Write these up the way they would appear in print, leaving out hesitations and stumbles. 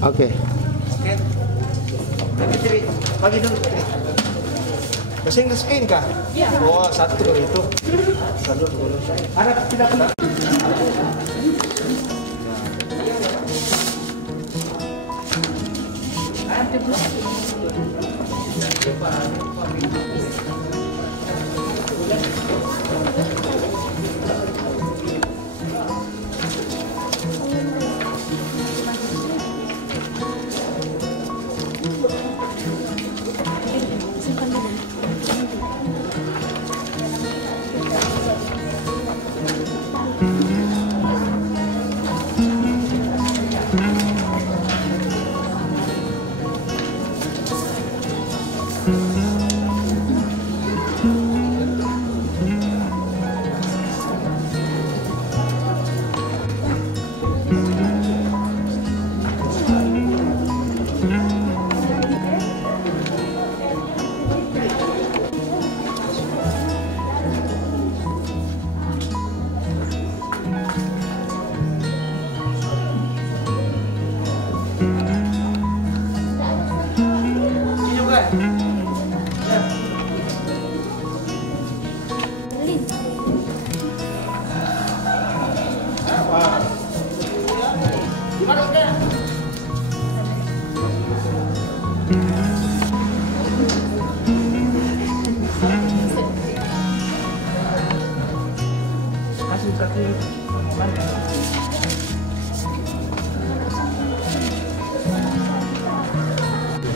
Oke. Oke. Jadi pagi dulu. Bahasa Inggris kah? Iya. Oh, satu kalau itu. Satu dulu. Ada tidak pernah.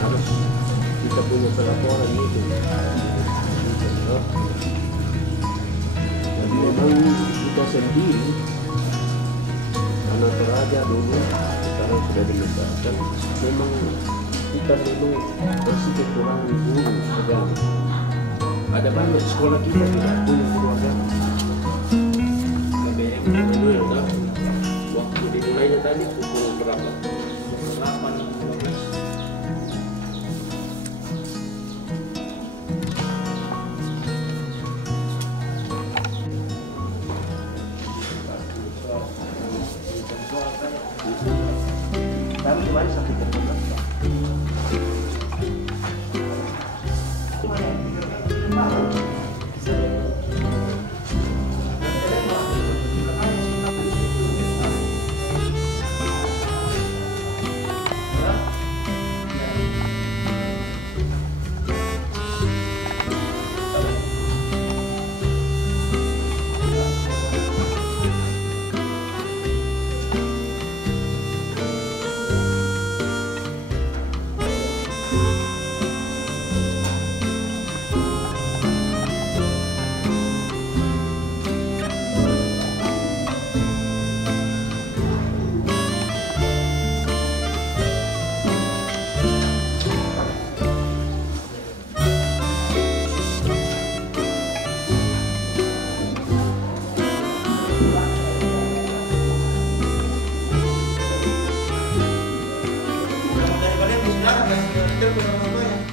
Harus kita punya pelaporan itu. Dan memang kita sendiri anak Toraja dulu sekarang sudah diletakkan, memang kita dulu masih kekurangan guru agama. Ada banyak sekolah kita tidak punya guru agama. KBM Manuel dah waktu dimulainya tadi pukul berapa? Pukul 8.15. Kami kemarin sampai jam 12.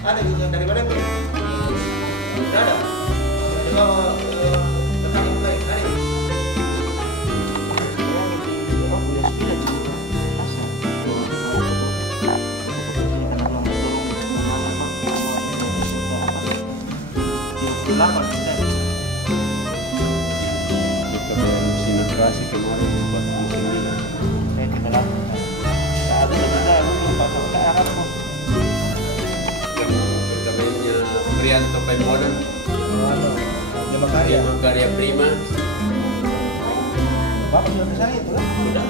Ada juga dari mana pun? Tidak ada. Coba tekan yang baik. Ada. Sinerasi kemarin buat musim ini. Prianto Pemonan, Karya Prima. Bapak sudah ke sana itu kan? Sudah.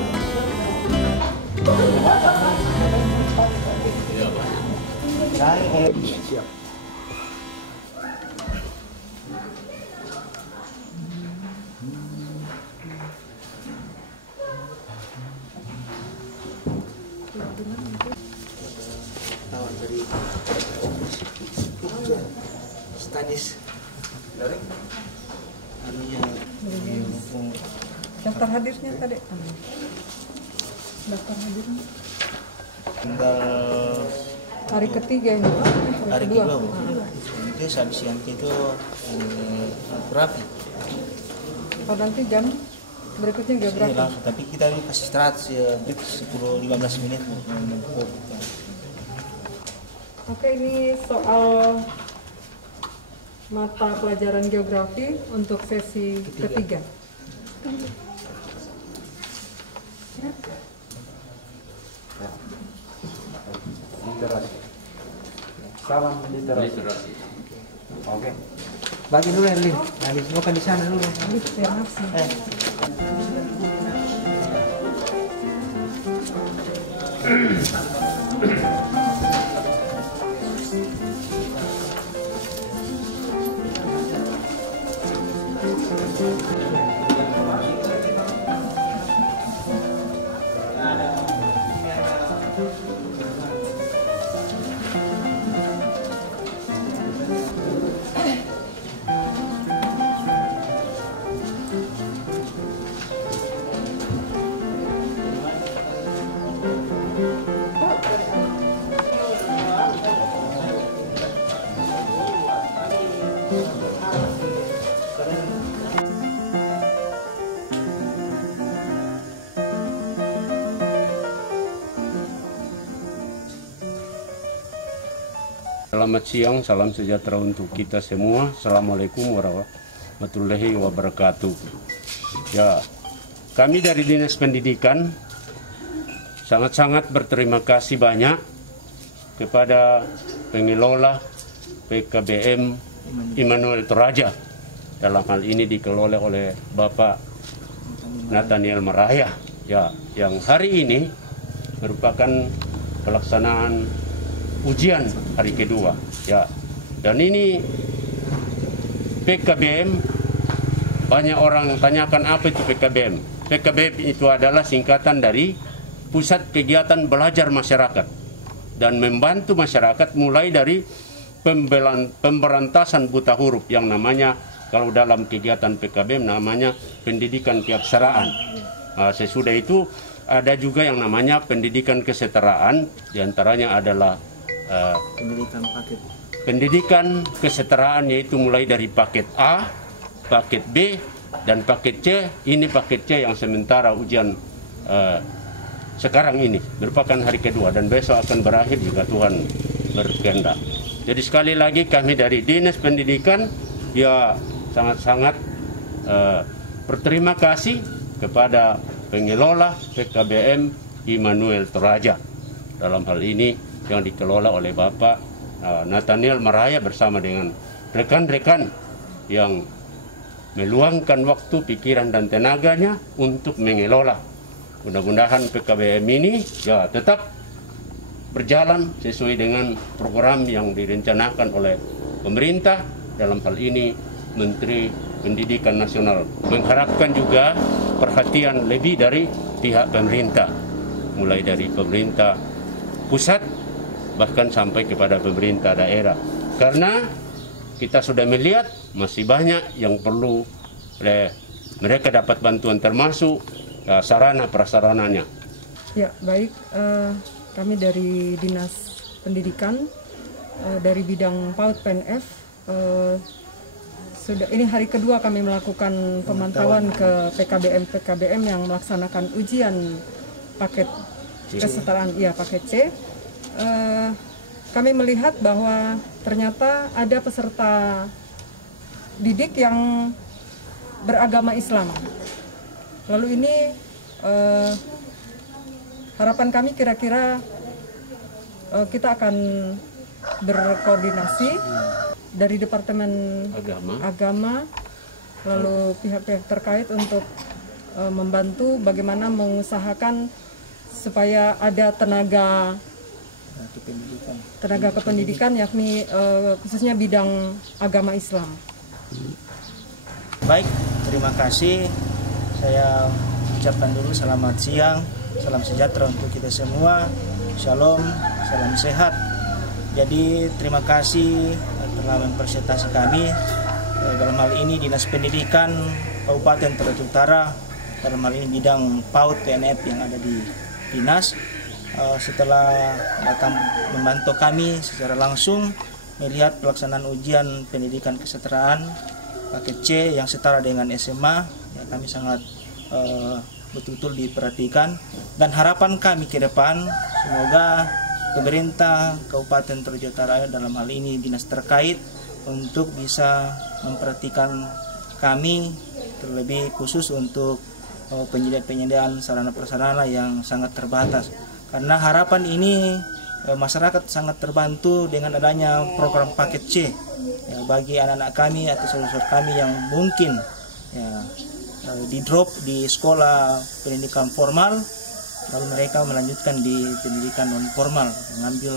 Iya, Pak. Siap. Kawan dari Stadis dari daftar hadirnya tadi. Daftar hadirnya tinggal hari ketiga ini. hari kedua. Itu habis yang itu berapa? Oh, nanti jam Berikutnya geografi. Ini langsung, tapi kita kasih istirahat 10-15 menit. Oke, ini soal mata pelajaran geografi untuk sesi ketiga. Literasi. Salam literasi. Oke. Bagi dulu Erlin, nah ditemukan di sana dulu. Selamat siang, salam sejahtera untuk kita semua. Assalamualaikum warahmatullahi wabarakatuh. Ya, kami dari Dinas Pendidikan sangat-sangat berterima kasih banyak kepada pengelola PKBM Immanuel Toraja. Dalam hal ini dikelola oleh Bapak Nathaniel Maraya, ya, yang hari ini merupakan pelaksanaan ujian hari kedua, ya. Dan ini PKBM, banyak orang tanyakan apa itu PKBM. PKBM itu adalah singkatan dari Pusat Kegiatan Belajar Masyarakat, dan membantu masyarakat mulai dari pemberantasan buta huruf yang namanya, kalau dalam kegiatan PKBM namanya pendidikan keaksaraan. Sesudah itu ada juga yang namanya pendidikan kesetaraan, diantaranya adalah pendidikan kesetaraan, yaitu mulai dari paket A, paket B, dan paket C. Ini paket C yang sementara ujian sekarang ini merupakan hari kedua, dan besok akan berakhir jika Tuhan berkehendak. Jadi sekali lagi kami dari Dinas Pendidikan ya sangat-sangat berterima kasih kepada pengelola PKBM Immanuel Toraja. Dalam hal ini yang dikelola oleh Bapak Nathaniel Maraya bersama dengan rekan-rekan yang meluangkan waktu, pikiran, dan tenaganya untuk mengelola. Mudah-mudahan PKBM ini ya tetap berjalan sesuai dengan program yang direncanakan oleh pemerintah. Dalam hal ini Menteri Pendidikan Nasional mengharapkan juga perhatian lebih dari pihak pemerintah, mulai dari pemerintah pusat bahkan sampai kepada pemerintah daerah, karena kita sudah melihat masih banyak yang perlu mereka dapat bantuan, termasuk sarana prasarananya. Ya, baik, kami dari Dinas Pendidikan dari bidang PAUD PNF sudah ini hari kedua kami melakukan pemantauan ke PKBM yang melaksanakan ujian paket kesetaraan, paket C. Kami melihat bahwa ternyata ada peserta didik yang beragama Islam. Lalu ini harapan kami kira-kira kita akan berkoordinasi dari Departemen Agama lalu pihak-pihak terkait untuk membantu bagaimana mengusahakan supaya ada tenaga kependidikan yakni khususnya bidang agama Islam. Baik, terima kasih. Saya ucapkan dulu selamat siang, salam sejahtera untuk kita semua. Shalom, salam sehat. Jadi terima kasih telah mempresentasi kami dalam hal ini Dinas Pendidikan Kabupaten Toraja Utara, dalam hal ini bidang PAUD PNF yang ada di Dinas. Setelah datang membantu kami secara langsung melihat pelaksanaan ujian pendidikan kesetaraan paket C yang setara dengan SMA, ya, kami sangat betul-betul diperhatikan, dan harapan kami ke depan semoga pemerintah Kabupaten Toraja Utara dalam hal ini dinas terkait untuk bisa memperhatikan kami, terlebih khusus untuk penyediaan sarana prasarana yang sangat terbatas. Karena harapan ini masyarakat sangat terbantu dengan adanya program paket C ya, bagi anak-anak kami atau saudara-saudara kami yang mungkin ya, di drop di sekolah pendidikan formal, lalu mereka melanjutkan di pendidikan non formal mengambil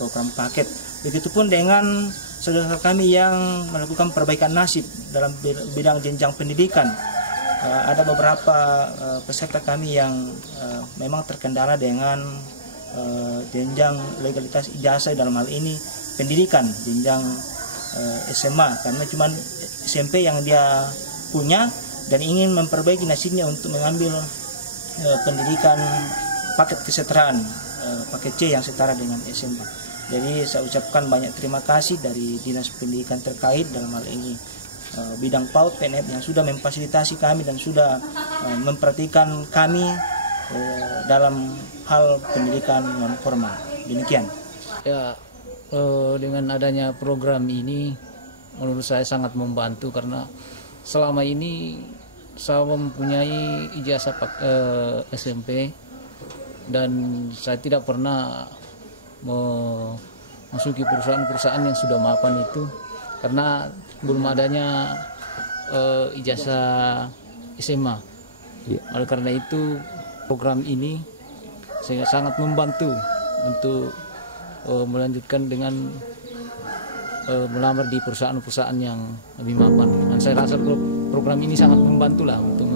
program paket. Begitupun dengan saudara kami yang melakukan perbaikan nasib dalam bidang jenjang pendidikan. Ada beberapa peserta kami yang memang terkendala dengan jenjang legalitas ijazah, dalam hal ini pendidikan jenjang SMA, karena cuma SMP yang dia punya dan ingin memperbaiki nasibnya untuk mengambil pendidikan paket kesetaraan paket C yang setara dengan SMA. Jadi saya ucapkan banyak terima kasih dari Dinas Pendidikan terkait, dalam hal ini bidang PAUD PNF yang sudah memfasilitasi kami dan sudah memperhatikan kami dalam hal pendidikan non formal. Demikian. Ya, dengan adanya program ini menurut saya sangat membantu, karena selama ini saya mempunyai ijazah SMP dan saya tidak pernah memasuki perusahaan-perusahaan yang sudah mapan itu karena belum adanya ijazah SMA. Oleh karena itu program ini sangat membantu untuk melanjutkan dengan melamar di perusahaan-perusahaan yang lebih mapan. Dan saya rasa program ini sangat membantu lah untuk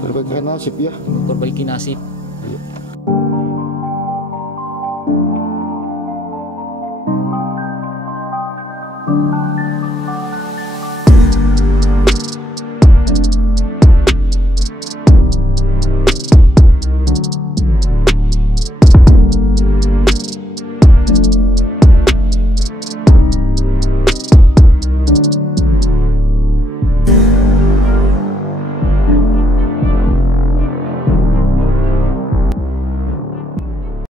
memperbaiki nasib